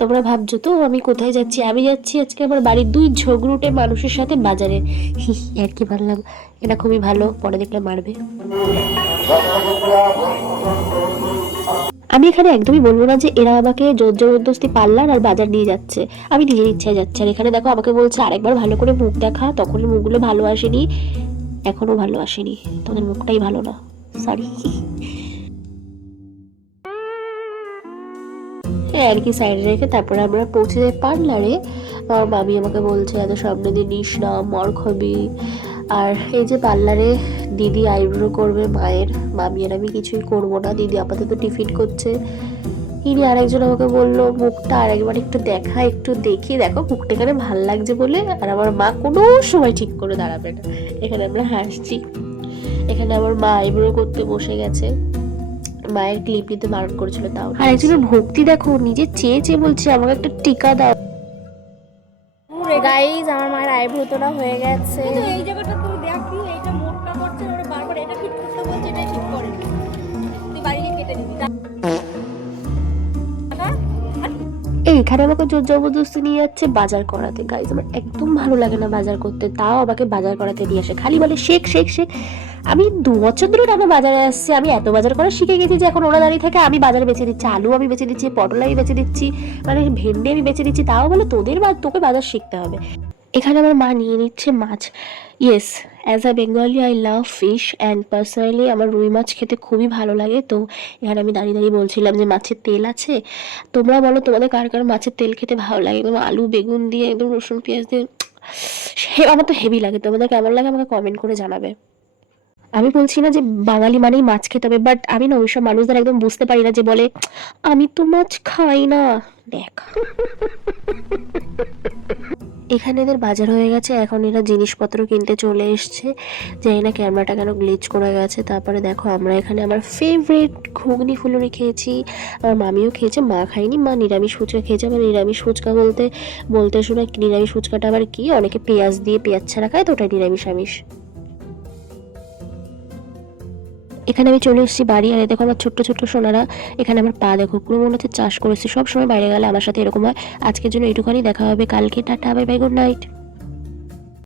তোমরা ভাবছো তো আমি কোথায় যাচ্ছি? আমি যাচ্ছি আজকে আমার বাড়ির 2 ঝগড়ুটে মানুষের সাথে বাজারে। আর কি পারলাম, এটা খুবই ভালো, পরে দেখলে মারবে। আমি এখানে একদমই বলবো না যে এরা আমাকে জোর জবরদস্তি পার্লার আর বাজার নিয়ে যাচ্ছে। আমি নিজের ইচ্ছায় যাচ্ছি। আর এখানে দেখো আমাকে বলছে আরেকবার ভালো করে মুখ দেখা, তখন মুখগুলো ভালো আসেনি, এখনো ভালো আসেনি, তোদের মুখটাই ভালো না, সরি। হ্যাঁ আর কি সাইডে রেখে তারপরে আমরা পৌঁছে যাই পার্লারে। মামি আমাকে বলছে এত সামনে দিয়ে নিস না, মর খাবি। আর এই যে পার্লারে দিদি আইব্রো করবে মায়ের, মামি আর আমি কিছুই করবো না, দিদি আপাতত টিফিন করছে। ইনি আরেকজন আমাকে বললো মুখটা আরেকবার একটু দেখা, একটু দেখি, দেখো মুখটা এখানে ভাল লাগছে বলে। আর আমার মা কোনো সময় ঠিক করে দাঁড়াবে না। এখানে আমরা হাসছি। এখানে আমার মা আইব্রো করতে বসে গেছে, মায়ের ক্লিপ নিতে বারণ করেছিল তাও। আর একজনের ভক্তি দেখো, নিজে চেয়ে চেয়ে বলছে আমাকে একটা টিকা দাও। গাইজ আমার মায়ের আইব্রো তোলা হয়ে গেছে। এই জায়গাটা তুই দেখি, এইটা মোটকা করছে, ওরা বারবার এটা ঠিক করতে বলছে, এটা ঠিক করে তুই বাড়ি গিয়ে কেটে দিবি। এইখানে আমাকে জোর জবরদস্তি নিয়ে যাচ্ছে বাজার করাতে। গাইজ আমার একদম ভালো লাগে না বাজার করতে, তাও আমাকে বাজার করাতে নিয়ে আসে, খালি বলে শেখ শেখ শেখ। আমি 2 বছর ধরে টানা বাজারে আসছি, আমি এত বাজার করা শিখে গেছি যে এখন ওরা দাঁড়িয়ে থেকে আমি বাজারে বেঁচে দিচ্ছি, আলু আমি বেঁচে দিচ্ছি, পটল আমি বেঁচে দিচ্ছি, মানে ভেন্ডি আমি বেঁচে দিচ্ছি, তাও বলে তোকে বাজার শিখতে হবে। এখানে আমার মা নিয়ে নিচ্ছে মাছ। Yes, as a Bengali I love fish and personally আমার রুই মাছ খেতে খুবই ভালো লাগে। তো এখানে আমি দাঁড়িয়ে দাঁড়িয়ে বলছিলাম যে মাছের তেল আছে, তোমরা বলো তোমাদের কার কার মাছের তেল খেতে ভালো লাগে, একদম আলু বেগুন দিয়ে, একদম রসুন পেঁয়াজ দিয়ে, আমার তো হেভি লাগে। তোমাদের কেমন লাগে আমাকে কমেন্ট করে জানাবে। আমি বলছি না যে বাঙালি মানেই মাছ খেতে হবে, বাট আমি না ওইসব মানুষদের একদম বুঝতে পারি না যে বলে আমি তো মাছ খাই না। দেখ, এখানে এদের বাজার হয়ে গেছে, এখন এরা জিনিসপত্র কিনতে চলে এসছে। জানি না ক্যামেরাটা কেন গ্লিচ করে গেছে। তারপরে দেখো আমরা এখানে আমার ফেভারিট ঘুগনি ফুলুরি খেয়েছি, আমার মামিও খেয়েছে, মা খাইনি, মা নিরামিষ ফুচকা খেয়েছে। আবার নিরামিষ ফুচকা বলতে শুনে নিরামিষ ফুচকাটা আবার কি, অনেকে পেঁয়াজ দিয়ে পেঁয়াজ ছাড়া খায়, তো ওটাই নিরামিষ আমিষ। এখানে আমি চলে এসেছি বাড়ি। আর দেখো আমার ছোট্ট ছোট্ট সোনারা, এখানে আমার পা দেখো পুরো মনে হচ্ছে চাষ করেছে। সব সময় বাইরে গেলে আমার সাথে এরকম হয়। আজকের জন্য এইটুখানি, দেখা হবে কালকে। Tata, bye bye, good night.